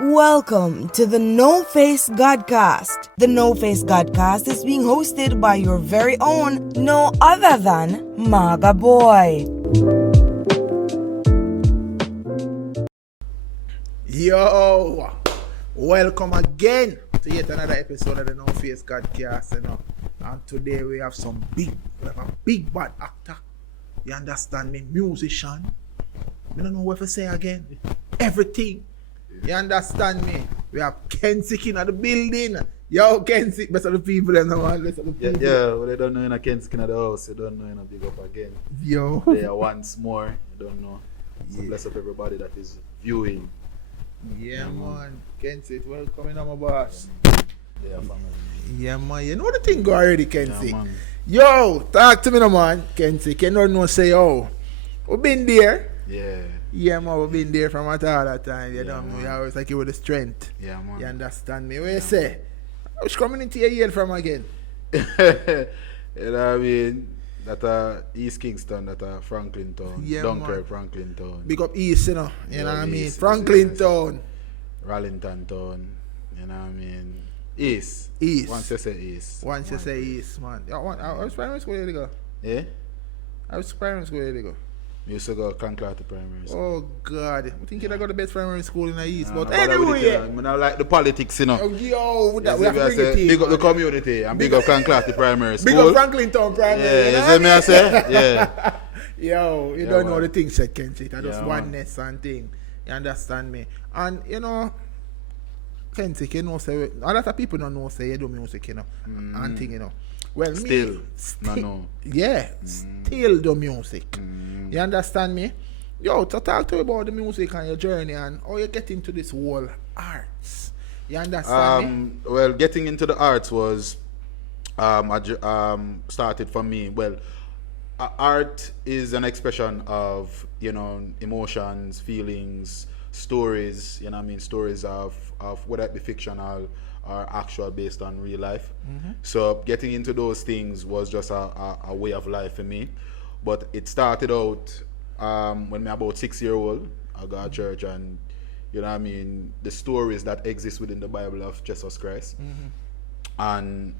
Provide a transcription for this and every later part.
Welcome to the NoFaceGascast. The NoFaceGascast is being hosted by your very own, no other than Maga Boy. Yo, welcome again to yet another episode of the NoFaceGascast. And today we have a big bad actor. You understand me? Musician. I don't know what to say again. Everything. You understand me? We have Kenzic in the building. Yo, Kenzic, best of the people in the world. Yeah, well, they don't know in a Kenzic in the house. You don't know in a big up again. Yo. They are once more. You don't know. So bless up everybody that is viewing. Yeah, man. Kenzic, welcome in, my boss. Yeah, family. Yeah, man. You know the thing go already, Kenzic. Yeah, man. Yo, talk to me, no, man. Kenzic, you don't know, say, oh, we been there. Yeah. Yeah, man, we've been there from all that time. You know, man. we always like you with the strength. Yeah, man. You understand me? What you say? Which community you hail from again? You know what I mean? That East Kingston, that Franklin Town. Yeah, Dunkirk, man. Franklin Town. Big up East, you know. You Yeah, know what I mean? East, Franklin yes. Town. Rallington Town. You know what I mean? East. East. Once you say East. Once you say East, man. I was primary school, where you go? Yeah? I was primary school, where you go? We used to go Conclata Primary School. Oh, God. I think you got the best primary school in the East. But I anyway. don't like the politics, you know. Oh, yo, we have to I bring say, it in. big up the community and big up Conclati Primary School. Big up Franklin Town Primary. Yeah, you see me I say? Yeah. Yo, you Yeah, don't know man. the things said, Kenzic. I just Yeah, oneness and thing. You understand me? And, you know, Kenzic, you know, say, a lot of people don't know, say, you do music, you know, and thing, you know. Well, Still, no. Yeah, still do music. You understand me? Yo, to talk to you about the music and your journey and how you get into this whole arts. You understand me? Well, getting into the arts was started for me. Well, art is an expression of, you know, emotions, feelings, stories, you know what I mean, stories of whether it be fictional or actual based on real life. So getting into those things was just a way of life for me. But it started out when me about 6 years old. I got to church and, you know what I mean, the stories that exist within the Bible of Jesus Christ. And,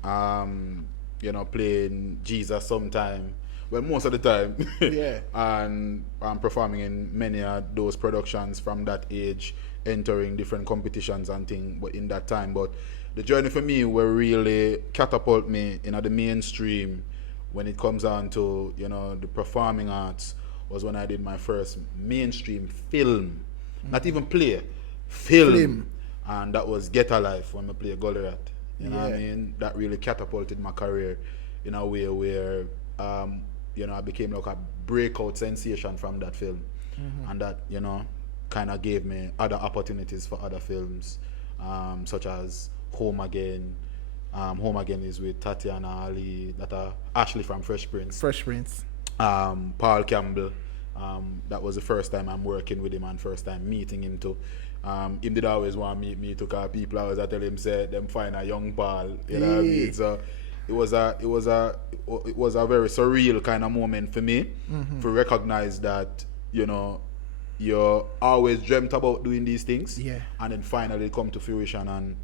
you know, playing Jesus sometime. Well, most of the time. Yeah. And performing in many of those productions from that age, entering different competitions and things but in that time. But the journey for me will really catapult me in the mainstream when it comes on to, you know, the performing arts was when I did my first mainstream film. Not even play, film. And that was Get Alive when I played Gully Rat. You know what I mean? That really catapulted my career in a way where you know, I became like a breakout sensation from that film. And that, you know, kind of gave me other opportunities for other films, such as Home Again. Home Again is with Tatiana Ali, Ashley from Fresh Prince. Fresh Prince. Paul Campbell. That was the first time I'm working with him and first time meeting him too. Him did always want to meet me to call people. I always tell him, say, them find a young Paul. You know what I mean? So it was a very surreal kind of moment for me to recognize that, you know, you always dreamt about doing these things, and then finally come to fruition, and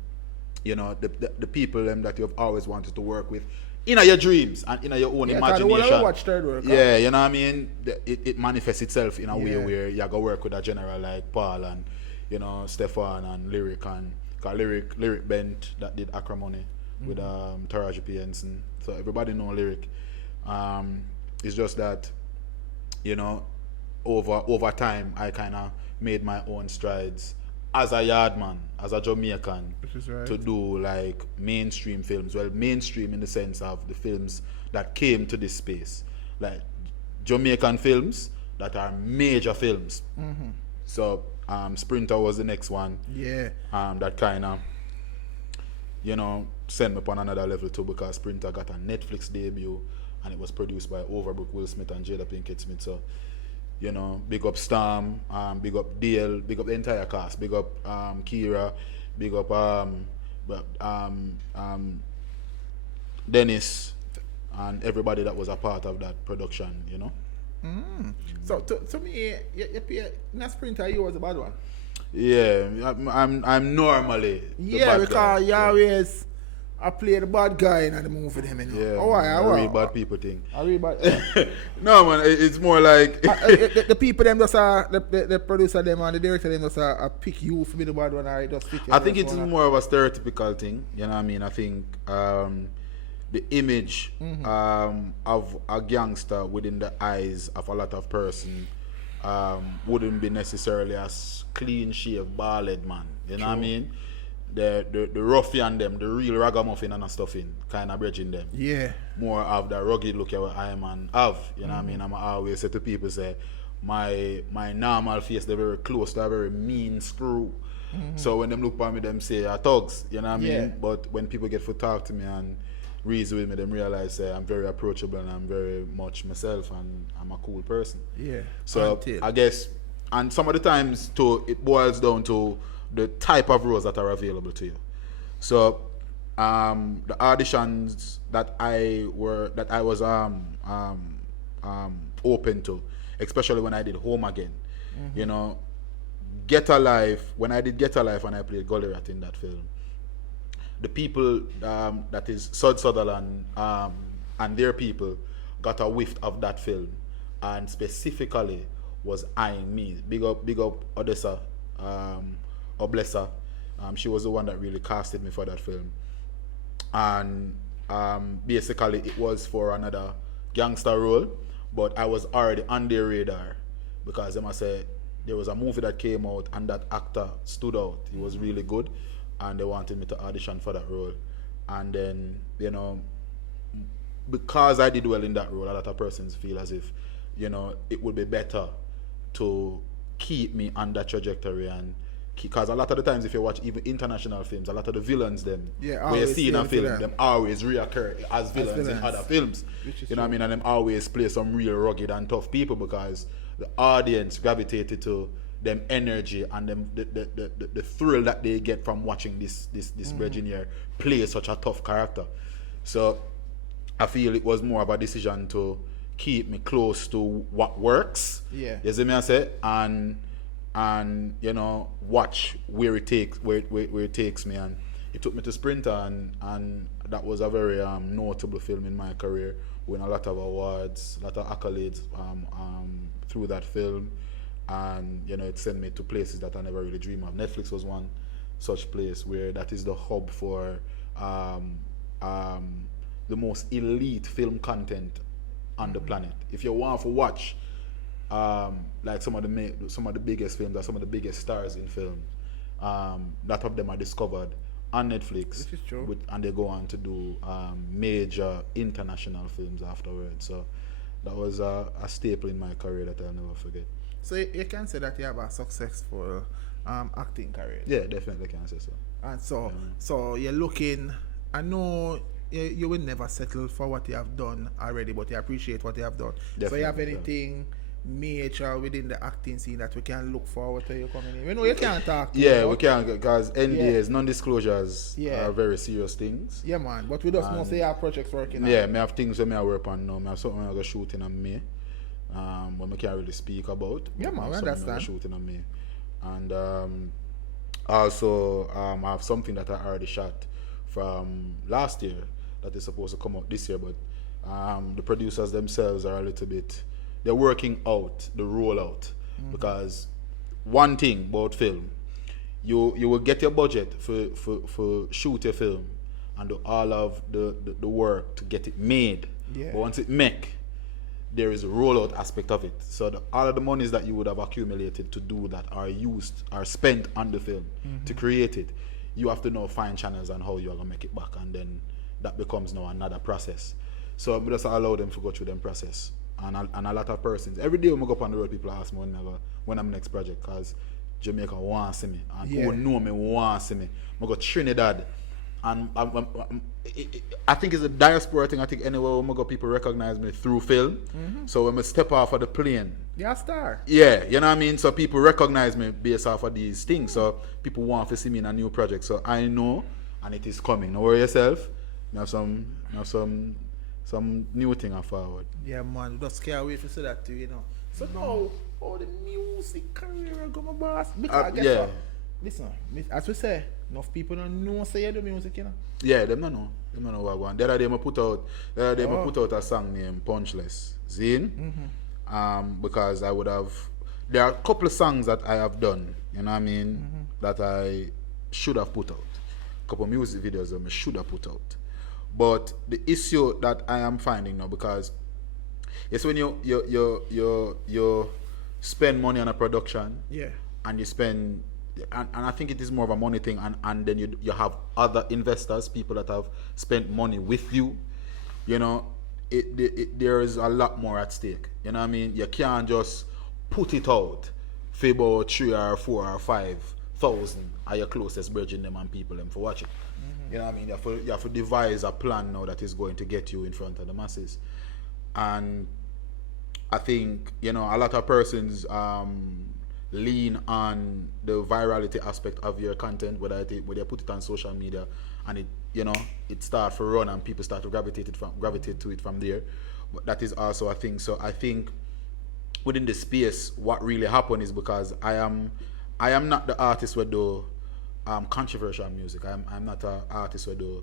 you know the people that you've always wanted to work with in your dreams and in your own imagination. Watch third work, yeah, you know what I mean. It manifests itself in a way where you go work with a general like Paul and, you know, Stefan and Lyric and Lyric Bent that did Acrimony with Taraji P. Henson. So everybody know Lyric. It's just that, you know, over time I kind of made my own strides as a yardman, as a Jamaican, to do like mainstream films. Well, mainstream in the sense of the films that came to this space, like Jamaican films that are major films. So Sprinter was the next one. Yeah. That kind of, you know, sent me upon another level too, because Sprinter got a Netflix debut and it was produced by Overbrook Will Smith and Jada Pinkett Smith. So, you know, big up Storm, big up Dale, big up the entire cast, big up Kira, big up Dennis, and everybody that was a part of that production, you know. So to me, you Sprinter, you was a bad one. Yeah, I'm normally the Yeah, bad because guy. you always I play the bad guy in the movie them, you know. Yeah, Oh, why? I read bad people thing. I read bad. No man, it's more like The people them just the producer them and the director them just pick you for be the bad one, or it just fit. I think it's more of a stereotypical thing. You know what I mean? I think the image of a gangster within the eyes of a lot of person wouldn't be necessarily as clean shaved, bald man. You know what I mean? The ruffian them, the real ragamuffin and stuff in, kind of bridging them. Yeah. More of the rugged look at what I am and have. You know what I mean? I'm always say to people, say, my normal face, they're very close to a very mean screw. So when them look at me, them say, thugs. You know what I mean? Yeah. But when people get to talk to me and reason with me, them realize I'm very approachable and I'm very much myself and I'm a cool person. Yeah. So I guess, and some of the times too, it boils down to the type of roles that are available to you. So the auditions that I was open to, especially when I did Home Again, you know, Get Alive. When I did Get Alive and I played Goliath in that film, the people that is Sutherland and their people got a whiff of that film, and specifically was eyeing me. Big up Odessa, Oblessa. She was the one that really casted me for that film, and basically it was for another gangster role, but I was already on their radar because they must say there was a movie that came out and that actor stood out. He was really good, and they wanted me to audition for that role. And then, you know, because I did well in that role, a lot of persons feel as if, you know, it would be better to keep me on that trajectory. And because a lot of the times, if you watch even international films, a lot of the villains them, where you see in a film, them always reoccur as villains in other films. You know what I mean? And them always play some real rugged and tough people because the audience gravitated to them energy and them the thrill that they get from watching this engineer play such a tough character. So I feel it was more of a decision to keep me close to what works. Yeah. You see me I say? And you know, watch where it takes me. And it took me to Sprinter, and that was a very notable film in my career. Won a lot of awards, a lot of accolades through that film, and you know, it sent me to places that I never really dreamed of. Netflix was one such place where that is the hub for the most elite film content on the planet. If you want to watch like some of the biggest films or some of the biggest stars in film, that of them are discovered on Netflix. This is true. And they go on to do major international films afterwards. So that was a staple in my career that I'll never forget. So you can say that you have a successful acting career? Yeah, definitely can say so. And so you're looking, I know you will never settle for what you have done already, but you appreciate what you have done. Definitely, so you have anything major within the acting scene that we can look forward to you coming in? We know you can't talk. We can, because NDAs, non-disclosures are very serious things. Yeah, man. But we just know say you have projects working on. Yeah, I have things that I work on now. I have something I'm shooting on me, but I can't really speak about. Yeah, man, I understand. Shooting on me. And also, I have something that I already shot from last year that is supposed to come out this year, but the producers themselves are a little bit, they're working out the rollout, because one thing about film, you will get your budget for shoot your film and do all of the work to get it made. Yeah. But once it make, there is a rollout aspect of it. So all of the monies that you would have accumulated to do that are spent on the film to create it. You have to now find channels on how you are gonna make it back, and then that becomes now another process. So we just allow them to go through them process. And a lot of persons, every day when I go up on the road, people ask me when I'm next project, because Jamaica want to see me, and who know me want to see me. I go Trinidad, and I think it's a diaspora thing. I think anywhere when I go, people recognize me through film. So when I step off of the plane, you're a star. Yeah, you know what I mean? So people recognize me based off of these things. So people want to see me in a new project. So I know, and it is coming. Don't worry yourself. You have some new thing forward. Yeah, man. Just can't wait to see that too, you know. So now, how the music career go, my boss. Because guess yeah. what? Listen, as we say, enough people don't know say you do music, you know. Yeah, them don't know. Them don't know what I want. The other day I put out a song named Punchless. Zine. Because I would have, there are a couple of songs that I have done, you know what I mean, that I should have put out. A couple of music videos that I should have put out. But the issue that I am finding now, because it's when you spend money on a production, Yeah. and you spend, and I think it is more of a money thing, and then you have other investors, people that have spent money with you, you know, there is a lot more at stake. You know what I mean? You can't just put it out for about 3 or 4 or 5,000 are your closest bridging them and people them for watch it. You know what I mean? You have to devise a plan now that is going to get you in front of the masses. And I think, you know, a lot of persons lean on the virality aspect of your content, whether you put it on social media and it, you know, it start to run and people start to gravitate to it from there. But that is also a thing. So I think within the space, what really happened is because I am not the artist who do controversial music. I'm not an artist who do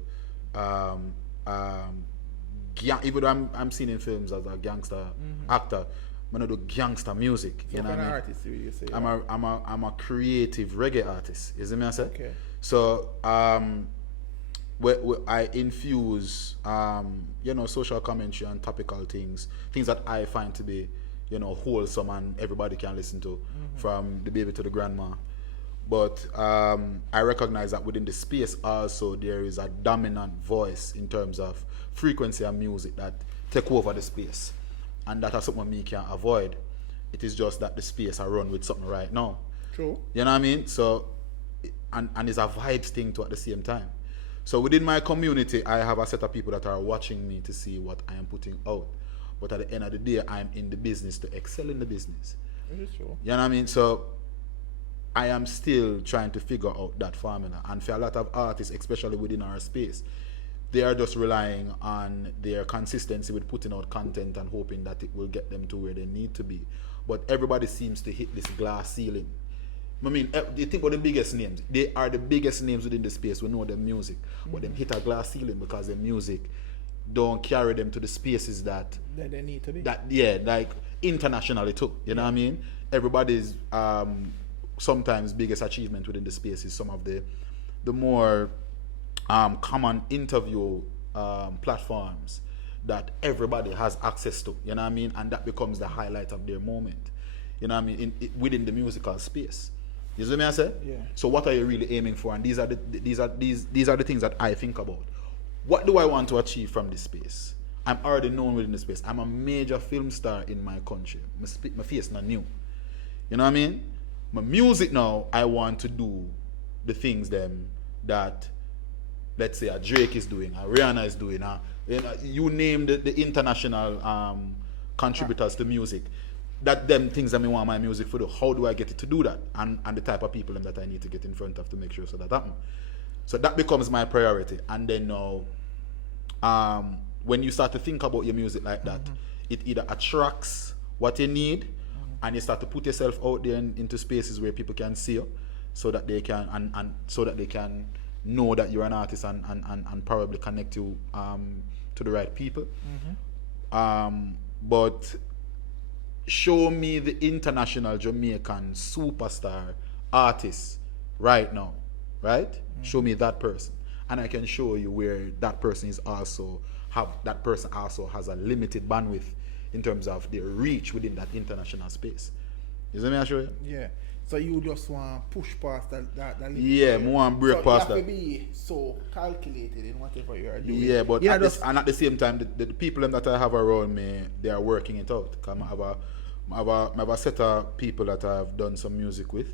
even though I'm seen in films as a gangster actor, I don't do gangster music. So you know what what kind I of mean? artist do you say? I'm a creative reggae artist. You see me I say? Okay. So I infuse you know, social commentary and topical things that I find to be, you know, wholesome and everybody can listen to, from the baby to the grandma. But I recognize that within the space also there is a dominant voice in terms of frequency and music that take over the space, and that is something me can't avoid. It is just that the space I run with something right now. True. You know what I mean? So, and it's a vibes thing too at the same time. So within my community, I have a set of people that are watching me to see what I am putting out. But at the end of the day, I'm in the business to excel in the business. It is true. You know what I mean? So I am still trying to figure out that formula. And for a lot of artists, especially within our space, they are just relying on their consistency with putting out content and hoping that it will get them to where they need to be. But everybody seems to hit this glass ceiling. I mean, you think about the biggest names. They are the biggest names within the space. We know their music. But them hit a glass ceiling because their music don't carry them to the spaces that they need to be. That, yeah, like internationally too. You know what I mean? Everybody's sometimes biggest achievement within the space is some of the more common interview platforms that everybody has access to. You know what I mean? And that becomes the highlight of their moment. You know what I mean? Within the musical space. You see what I say? Yeah. So what are you really aiming for? And these are the things that I think about. What do I want to achieve from this space? I'm already known within the space. I'm a major film star in my country. My face not new. You know what I mean? My music now, I want to do the things them that, let's say, a Drake is doing, a Rihanna is doing, you name the international contributors to music. That them things that I want my music for do. How do I get it to do that? And the type of people that I need to get in front of to make sure so that happen. So that becomes my priority. And then now, when you start to think about your music like that, it either attracts what you need, and you start to put yourself out there into spaces where people can see you, so that they can and so that they can know that you're an artist and probably connect you to the right people. But show me the international Jamaican superstar artist right now, right? Show me that person, and I can show you where that person has a limited bandwidth in terms of their reach within that international space. You see me I show you? Yeah. So you just want to push past that limit. Yeah, more want to break past that. You have to be so calculated in whatever you are doing. Yeah, but at the same time, the people that I have around me, they are working it out. I have a set of people that I've done some music with,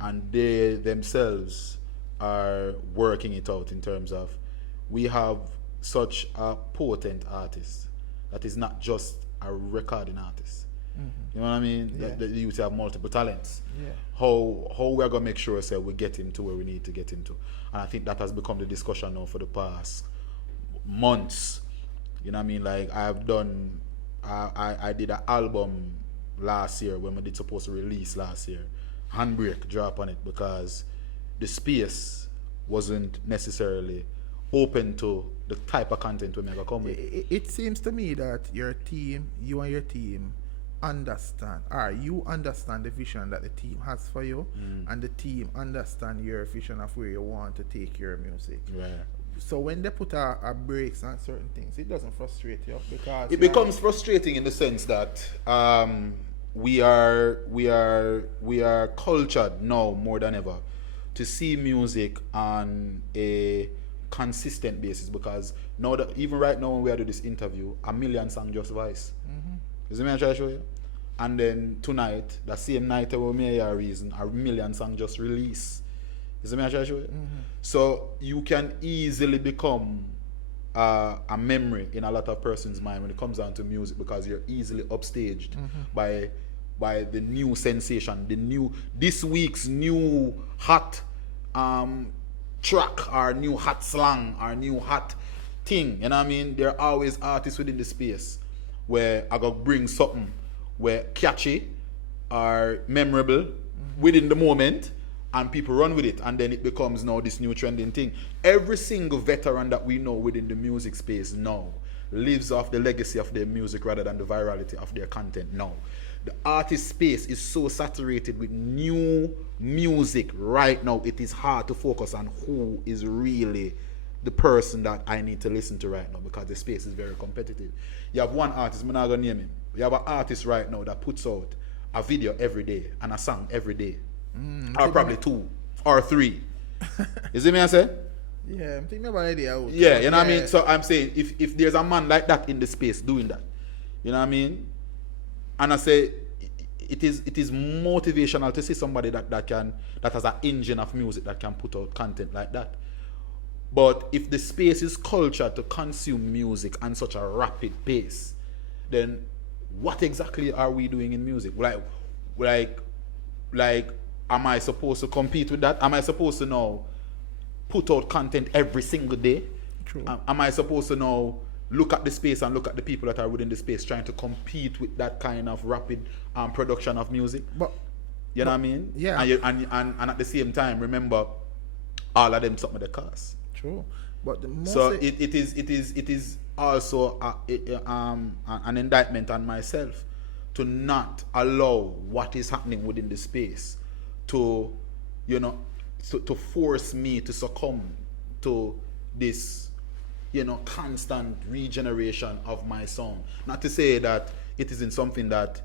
and they themselves are working it out in terms of, we have such a potent artist that is not just a recording artist. You know what I mean? Yeah. That you have multiple talents. Yeah. How we're gonna make sure we get him to where we need to get him to. And I think that has become the discussion now for the past months. You know what I mean? Like I did an album last year when we did supposed to release last year. Handbrake drop on it because the space wasn't necessarily open to the type of content we make a come with. It seems to me that you and your team understand, or you understand the vision that the team has for you, and the team understand your vision of where you want to take your music. Right. So when they put a brakes on certain things, it doesn't frustrate you because It becomes frustrating in the sense that we are cultured now more than ever to see music on a consistent basis, because now that even right now when we are doing this interview, a million songs just voice. You see me I try to show you? And then tonight, the same night we may a reason, a million songs just release. You see me I try to show you? So you can easily become a memory in a lot of person's mind when it comes down to music, because you're easily upstaged by the new sensation, this week's new hot track, or new hot slang, or new hot thing. You know what I mean? There are always artists within the space where I gotta bring something where catchy or memorable within the moment, and people run with it, and then it becomes now this new trending thing. Every single veteran that we know within the music space now lives off the legacy of their music rather than the virality of their content now. The artist space is so saturated with new music right now, it is hard to focus on who is really the person that I need to listen to right now, because the space is very competitive. You have one artist, I'm not going to name him. You have an artist right now that puts out a video every day and a song every day. Or probably 2 or 3. You see me I say? Yeah, I'm thinking about idea. Yeah, you know what I mean? So I'm saying, if there's a man like that in the space doing that, you know what I mean? And I say, it is motivational to see somebody that has an engine of music that can put out content like that. But if the space is cultured to consume music on such a rapid pace, then what exactly are we doing in music? Like, am I supposed to compete with that? Am I supposed to now put out content every single day? True. Am I supposed to now look at the space and look at the people that are within the space trying to compete with that kind of rapid production of music? But you know what I mean? Yeah. And at the same time, remember, all of them something that cost. True. But the most So it is also an indictment on myself to not allow what is happening within the space to force me to succumb to this constant regeneration of my sound. Not to say that it isn't something that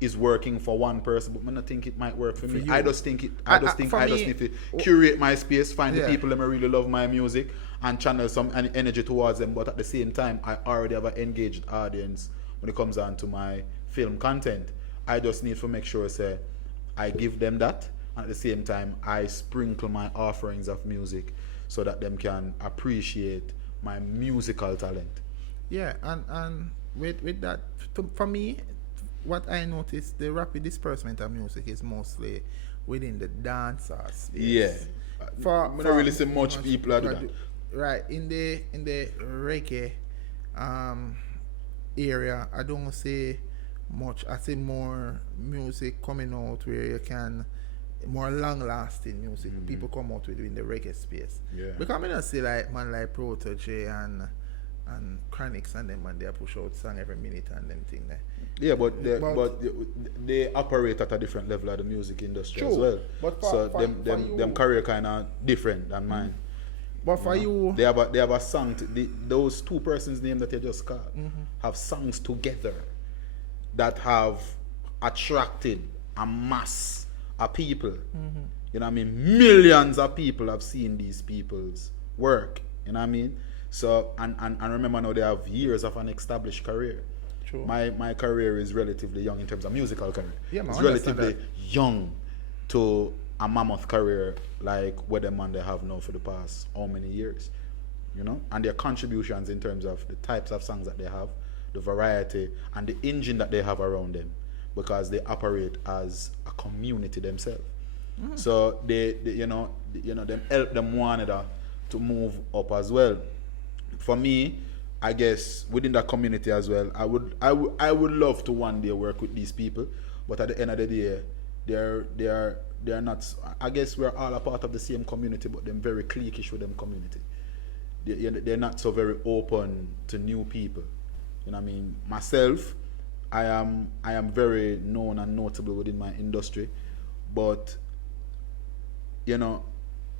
is working for one person, but I don't think it might work for me. you. I just think I just need to curate my space, find the people that really love my music, and channel some energy towards them. But at the same time, I already have an engaged audience when it comes down to my film content. I just need to make sure I give them that, and at the same time I sprinkle my offerings of music so that them can appreciate my musical talent. Yeah, and with that, for me, what I noticed, the rapid disbursement of music is mostly within the dancehall space. Yeah, I don't really see much people are doing that. Right, in the reggae area, I don't see much. I see more music coming out where you can, more long-lasting music. People come out with in the reggae space. Yeah. Because I don't see like man like Protege and Chronics and them, and they push out song every minute and them thing there. Yeah, but they operate at a different level of the music industry as well. But them career kind of different than mine. But for you, they have a song. Those two persons' name that you just called have songs together that have attracted a mass of people. You know what I mean? Millions of people have seen these people's work. You know what I mean? So and remember now they have years of an established career. True. My career is relatively young in terms of musical career. Yeah, it's relatively young to a mammoth career like what them man they have now for the past how many years, and their contributions in terms of the types of songs that they have, the variety, and the engine that they have around them, because they operate as a community themselves. So they them help them one another to move up as well. For me, I guess within that community as well, I would love to one day work with these people, but at the end of the day, they're not. I guess we're all a part of the same community, but they're very cliquish with them community. They're not so very open to new people. You know what I mean? Myself, I am very known and notable within my industry, but you know,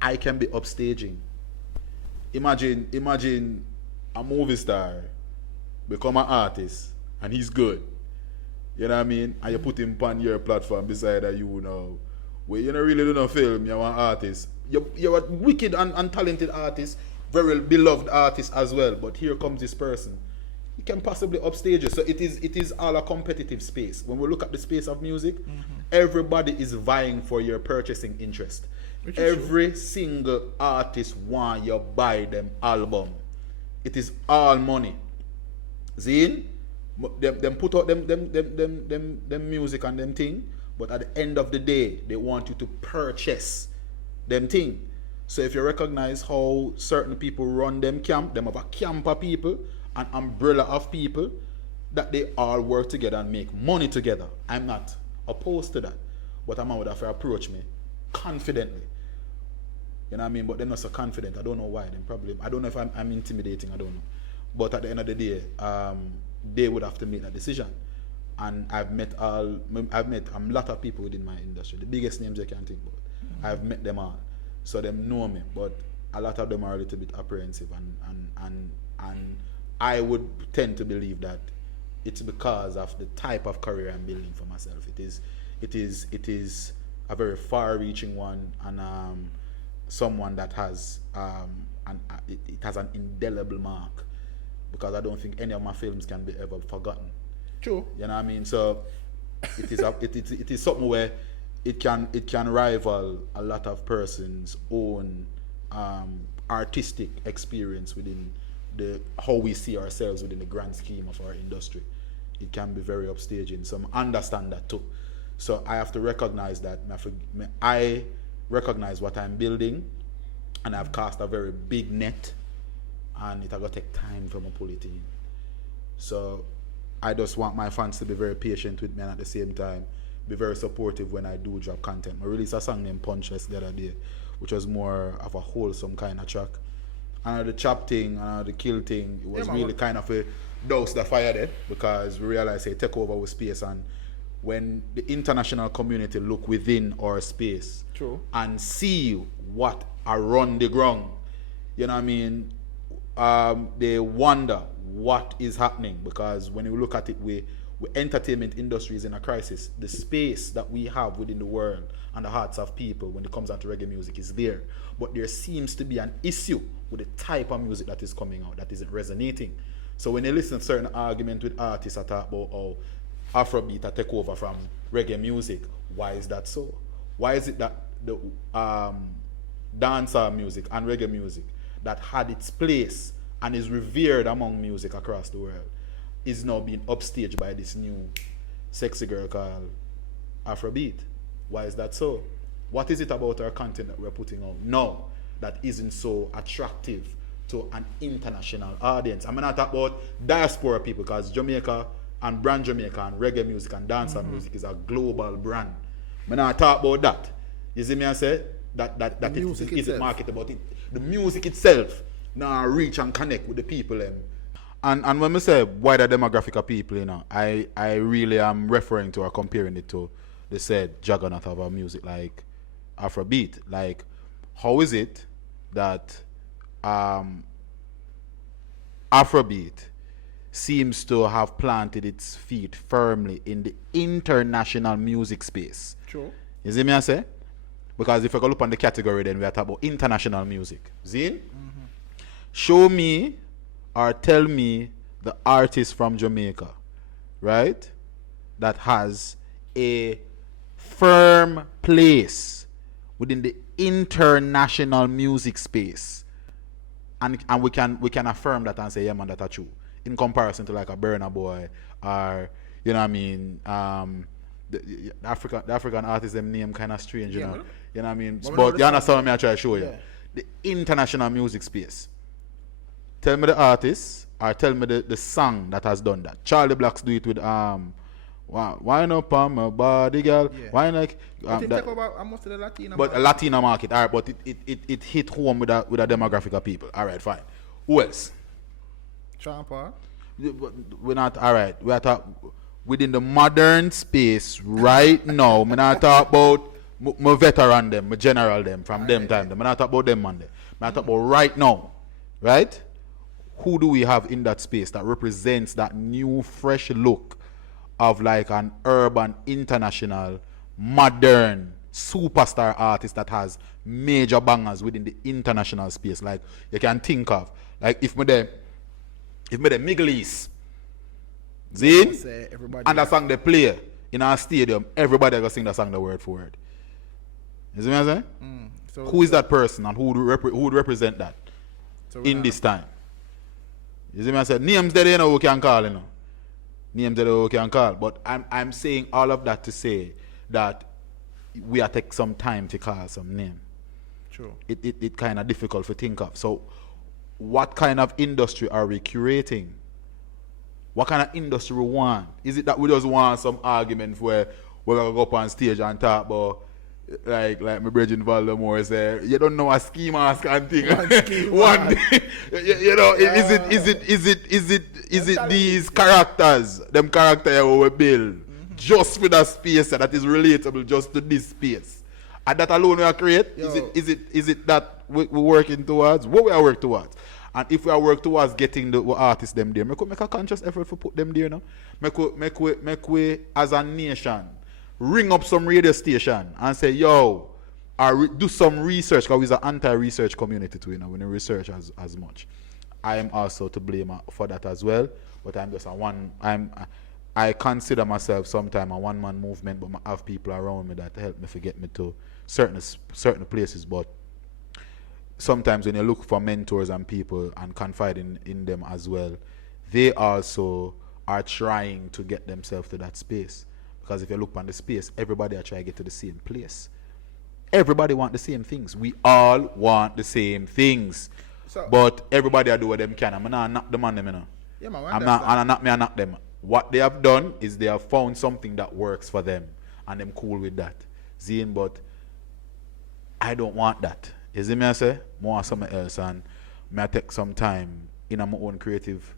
I can be upstaging. Imagine a movie star become an artist and he's good. You know what I mean? And you put him on your platform beside you know. Where you don't really do no film, you're an artist. You're a wicked and talented artist, very beloved artist as well. But here comes this person. He can possibly upstage you. So it is all a competitive space. When we look at the space of music, everybody is vying for your purchasing interest. Every single artist want you buy them album. It is all money. Zine, them put out them music and them thing, but at the end of the day, they want you to purchase them thing. So if you recognize how certain people run them camp, them have a camp of people, an umbrella of people, that they all work together and make money together. I'm not opposed to that, but a man would have to approach me confidently. You know what I mean? But they're not so confident. I don't know why. Then probably, I don't know if I'm intimidating. I don't know. But at the end of the day, they would have to make that decision. And I've met a lot of people within my industry. The biggest names I can think about. I've met them all, so them know me. But a lot of them are a little bit apprehensive, and I would tend to believe that it's because of the type of career I'm building for myself. It is a very far-reaching one, and someone that has it has an indelible mark, because I don't think any of my films can be ever forgotten. True. You know what I mean? So it is something where it can rival a lot of persons' own artistic experience within how we see ourselves within the grand scheme of our industry. It can be very upstaging. So I understand that too. So I have to recognize that. I recognize what I'm building, and I've cast a very big net, and it's going to take time for me to pull it in. So I just want my fans to be very patient with me, and at the same time be very supportive when I do drop content. I released a song named Punchless the other day, which was more of a wholesome kind of track. And the chop thing, and the kill thing, it was really kind of a douse the fire there, because we realized they take over with space, and when the international community look within our space and see what are run the ground, you know what I mean, they wonder what is happening, because when you look at it, we entertainment industry is in a crisis. The space that we have within the world and the hearts of people when it comes out to reggae music is there, but there seems to be an issue with the type of music that is coming out that isn't resonating. So when you listen to certain argument with artists that talk about how Afrobeat take over from reggae music, why is that so? Why is it that the dancehall music and reggae music that had its place and is revered among music across the world is now being upstaged by this new sexy girl called Afrobeat? Why is that so? What is it about our content that we're putting out now that isn't so attractive to an international audience? I'm not talking about diaspora people, because Jamaica and brand Jamaica and reggae music and dancehall music is a global brand. I'm not talking about that. You see me I say? That it isn't marketable. The music itself now reach and connect with the people. And when we say wider demographic of people, you know, I really am referring to or comparing it to the said juggernaut of our music like Afrobeat. Like, how is it that Afrobeat seems to have planted its feet firmly in the international music space? True. You see me I say? Because if I go look on the category, then we are talking about international music. See? Mm-hmm. Show me or tell me the artist from Jamaica, right, that has a firm place within the international music space, and we can affirm that and say, yeah man, that's true, in comparison to like a Burna Boy, or you know what I mean, the African artist, them name kind of strange, you know. Man. You know what I mean? But you understand what I try to show you. The international music space. Tell me the artist, or tell me the song that has done that. Charlie Blacks do it with Wine up on my body, girl. Yeah. Wine like But it take over most of the Latino but a market. Latino market, alright, but it hit home with a demographic of people. Alright, fine. Who else? Champa. We're not alright. We are talk within the modern space right now. Me not talk about my veteran them, my general them from them time. Me not talk about them man them. Me not talk about right now. Right? Who do we have in that space that represents that new fresh look of like an urban, international, modern superstar artist that has major bangers within the international space? Like you can think of, like if me there Middle East, Zine, and that song they play in our stadium, everybody gonna sing that song the word for word. You see what I'm saying? Who is that person and who would represent that in this time? You see what I'm saying? Names that you know who can call, you know. Names that you can call. But I'm saying all of that to say that we are take some time to call some name. True. It kind of difficult to think of. So what kind of industry are we curating? What kind of industry we want? Is it that we just want some argument where we're going to go up on stage and talk about like my Bridget Voldemort say, you don't know a ski mask and thing. One you know, is it these characters, them characters we build just for that space that is relatable just to this space? And that alone we are create? Is it that we're working towards? What we are working towards? And if we are working towards getting the artists them there, make a conscious effort to put them there now. Make we as a nation ring up some radio station and say, yo, do some research, because we're an anti-research community too, you know, we don't research as much. I am also to blame for that as well, but I'm just I consider myself sometimes a one-man movement, but I have people around me that help me to get me to certain places. But sometimes when you look for mentors and people and confide in them as well, they also are trying to get themselves to that space. Because if you look on the space, everybody are trying to get to the same place. Everybody want the same things. We all want the same things. So, but everybody are do what them can. I'm not knock them on them, you know. Yeah, man, I knock them. What they have done is they have found something that works for them. And them cool with that. Zine, but I don't want that. You see me I say? More something else, and may I take some time in my own creative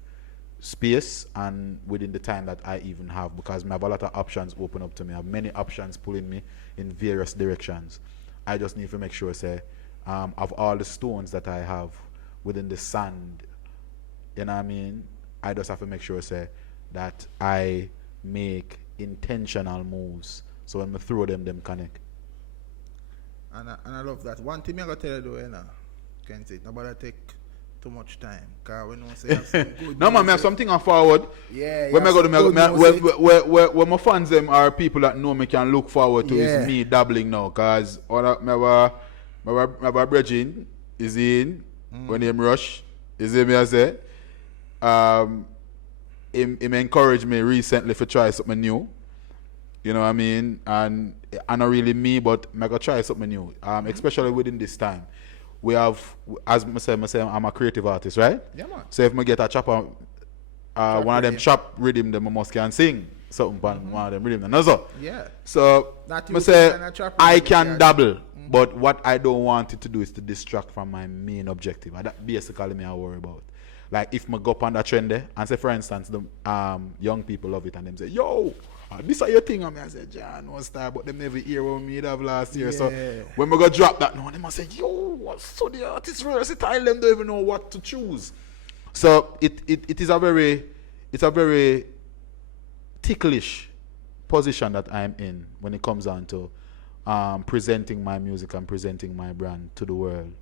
space and within the time that I even have, because I have a lot of options open up to me. I have many options pulling me in various directions. I just need to make sure, say, of all the stones that I have within the sand, you know what I mean? I just have to make sure, say, that I make intentional moves. So when I throw them connect. And I love that. One thing I'm going to tell you though, you know, Kenzic, nobody take too much time. Because we know say have some good no man, I have something on forward. Yeah, when where my fans them are people that know me can look forward to is me dabbling now. Because my brethren is in when him rush. Is it me I say? Him encouraged me recently to try something new. You know what I mean? And I not really me, but I gotta try something new. Especially within this time. We have, as I say, I'm a creative artist, right? Yeah, man. So if I get a chopper, one of them chop rhythm, them I must can sing something on one of them rhythm. No, so. Yeah. So I say I can dabble, but what I don't want it to do is to distract from my main objective. And that basically me I worry about. Like if I go up on that trend there, and say for instance, the young people love it and them say, yo, this are your thing, and I say, John, no star, but them never hear what we have last year. So when we go drop that now, them say, yo, what's so the artist versatile, them don't even know what to choose. So it is a very ticklish position that I'm in when it comes down to presenting my music and presenting my brand to the world.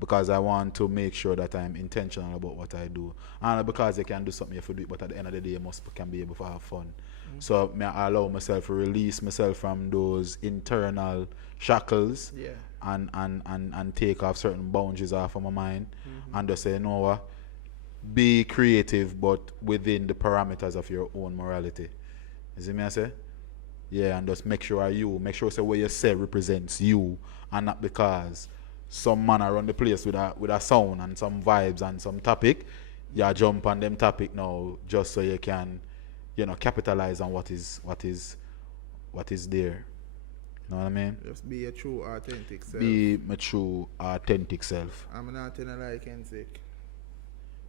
Because I want to make sure that I'm intentional about what I do. And because I can do something if you do it, but at the end of the day, I can be able to have fun. So I allow myself to release myself from those internal shackles and take off certain boundaries off of my mind and just say, you know what, be creative but within the parameters of your own morality. You see me I say? Yeah, and just make sure say what you say represents you and not because some man around the place with a sound and some vibes and some topic, you jump on them topic now just so you can capitalize on what is there. You know what I mean? Just be a true, authentic self. Be my true, authentic self. I'm not telling like Kenzic.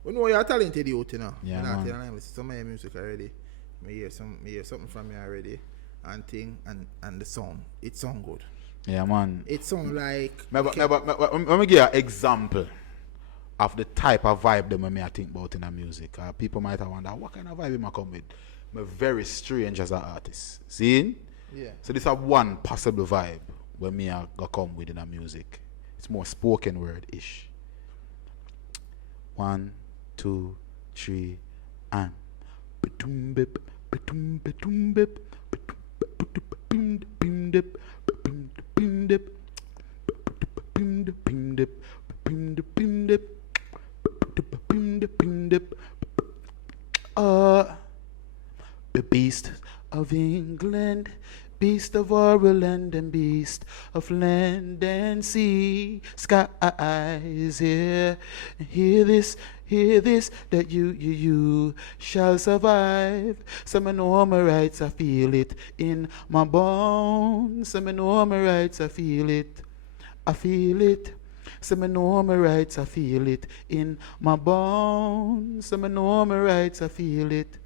We know you're a talented youth, you know. Yeah, I'm not man. telling you, listen to some of your music already. I hear something from you already. And thing, and the song. It sound good. Yeah, man. It sound like... Let me give you an example of the type of vibe that I think about in the music. People might have wondered, what kind of vibe am I come with? I'm very strange as an artist. See? Yeah. So this is one possible vibe where me I go come with in the music. It's more spoken word-ish. 1, 2, 3, and ba-doom-bip, ba-doom-ba-doom-bip, ba-doom-ba-doom-bip, ba-doom-ba-doom-bip, ba-doom-ba-doom-bip, ba-doom-ba-doom-bip, ba-doom-ba-doom-bip. The beast of England, beast of Ireland, and beast of land and sea, skies, hear this, that you shall survive. Some know my rights, I feel it in my bones. Some know my rights, I feel it. Some know my rights, I feel it in my bones. Some know my rights, I feel it.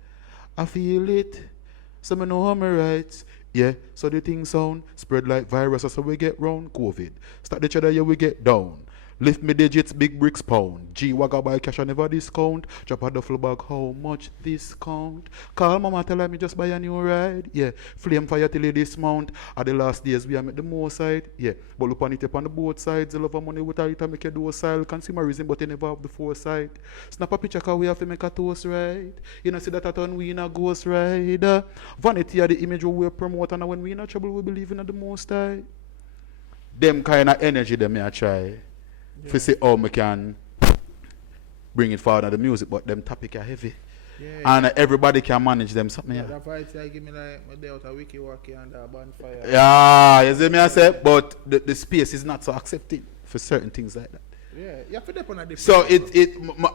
Some know my rights. Yeah, so the thing sound spread like virus, so we get round COVID. Start the cheddar, yeah, we get down. Lift me digits, big bricks pound. G-Wagga buy cash, I never discount. Drop a duffel bag, how much discount? Call mama, tell her me just buy a new ride. Yeah, flame fire till it dismount. At the last days, we are at the more side. Yeah, but look on it up on the both sides. The love of money with it, make you do a style. Consumerism, but you never have the foresight. Snap a picture, cause we have to make a toast right. You know, see that at we in a ghost ride. Vanity are the image we promote, and when we in a trouble, we believe in the most high. Them kind of energy, them I try. Yeah. For see how we can bring it forward on the music, but them topic are heavy. Yeah, and everybody can manage them something. Yeah, that fight I give me like my day out a wiki walkie and a bonfire. Yeah, you see me I say, but the space is not so accepting for certain things like that. Yeah, you have to depend on a difference. So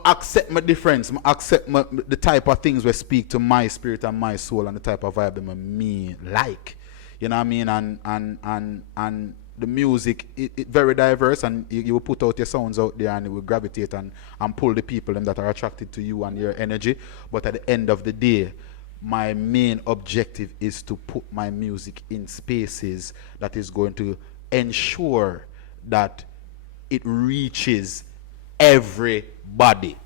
I accept my difference, I accept the type of things we speak to my spirit and my soul and the type of vibe that me like. You know what I mean? And the music, it very diverse, and you will put out your sounds out there and it will gravitate and pull the people that are attracted to you and your energy. But at the end of the day, my main objective is to put my music in spaces that is going to ensure that it reaches everybody.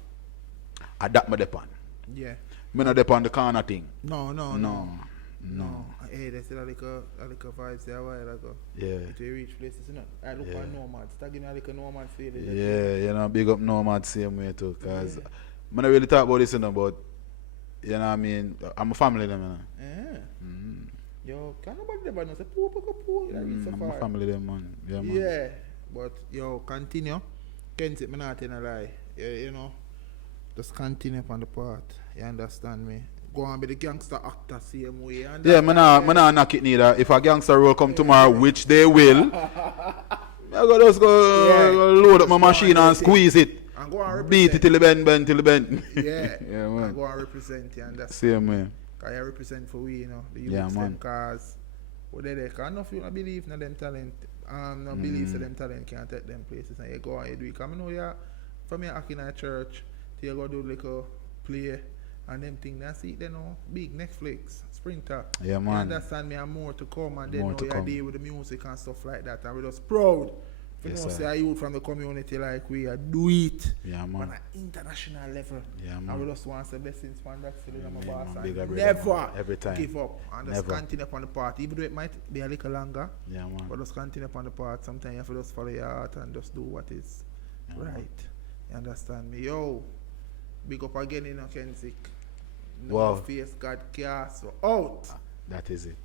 And that me depend. Yeah. Me not depend the corner thing. No. Hey, there's a little vibes there a while ago. Yeah. It will reach places, you know. I look on Nomads. Start giving me a little Nomad feeling. Yeah, you know, big up Nomad same way too. Because I don't really talk about this, you know, but, you know what I mean? I'm a family, them, you know. Yeah. Yo, can't nobody there, but no say, poor. I'm a family, them, man. Yeah, man. Yeah. But, yo, continue. Kenzic, me not in a lie. You know, just continue on the part. You understand me? Go and be the gangster actor same way. Yeah, man, I knock it neither. If a gangster role come tomorrow, which they will, I go just go load up my machine and squeeze it. And go and represent. Beat it till the bend. Yeah. Yeah, man. And go and represent, you understand? Same way. Because you represent for we, you know, the youths, them cars. What they there? Because enough you don't believe in them talent. No believe in them talent can't take them places. And you go and you do it. Because I know you, from your acting at church, till you go do like a play. And them things that's it, they know, big Netflix, Sprinter. Yeah, man. You understand me, and more to come, and they know you deal with the music and stuff like that. And we're just proud. You know, say a youth from the community like we do it on an international level. Yeah, man. And we just want some blessings from that city and my boss. Man, and never every time. give up. And just continue upon the part. Even though it might be a little longer. Yeah, man. But just continue upon the part. Sometimes you have to just follow your heart and just do what is right. Man. You understand me? Yo, big up again, you know, Kenzic. NoFaceGascast out. That is it.